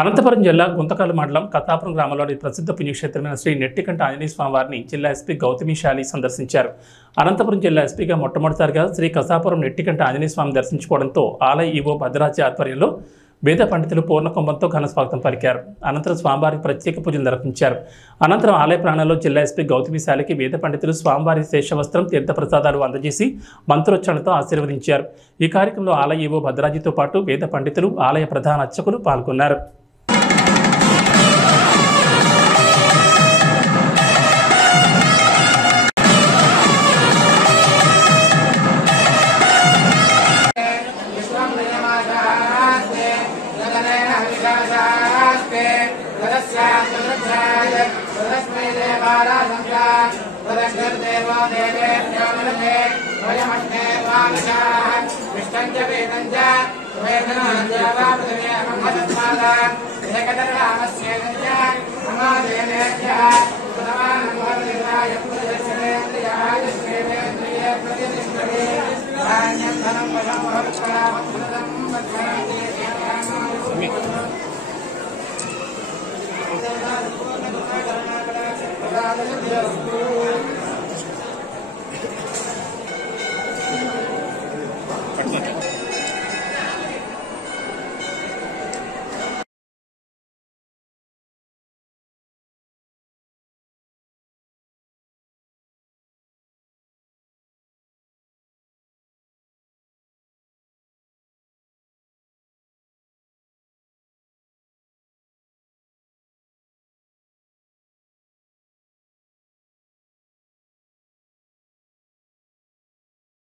అనంతపురం జిల్లా గుంతకల్ మండలం కతాపురం గ్రామంలోని ప్రసిద్ధ పుణ్యక్షేత్రమైన శ్రీ నెట్టికంఠ ఆంజనేయ స్వామివారిని జిల్లా ఎస్పీ గౌతమి శాలి సందర్శించారు. అనంతపురం జిల్లా ఎస్పీగా మొట్టమొదటిసారిగా శ్రీ కసాపురం నెట్టికంఠ ఆంజనేయ స్వామిని దర్శించుకోవడంతో ఆలయ ఈవో భద్రాజీ ఆధ్వర్యంలో వేద పండితులు పూర్ణకుంభంతో ఘన స్వాగతం పలికారు. అనంతరం స్వామివారికి ప్రత్యేక పూజలు నిర్వహించారు. అనంతరం ఆలయ ప్రాంగణంలో జిల్లా ఎస్పీ గౌతమి శాలికి వేద పండితులు స్వామివారి శేషవస్త్రం తీర్థప్రసాదాలు అందజేసి మంత్రోచ్చరణతో ఆశీర్వదించారు. ఈ కార్యక్రమంలో ఆలయ ఈవో భద్రాజీతో పాటు వేద పండితులు, ఆలయ ప్రధాన అర్చకులు పాల్గొన్నారు. Gracias.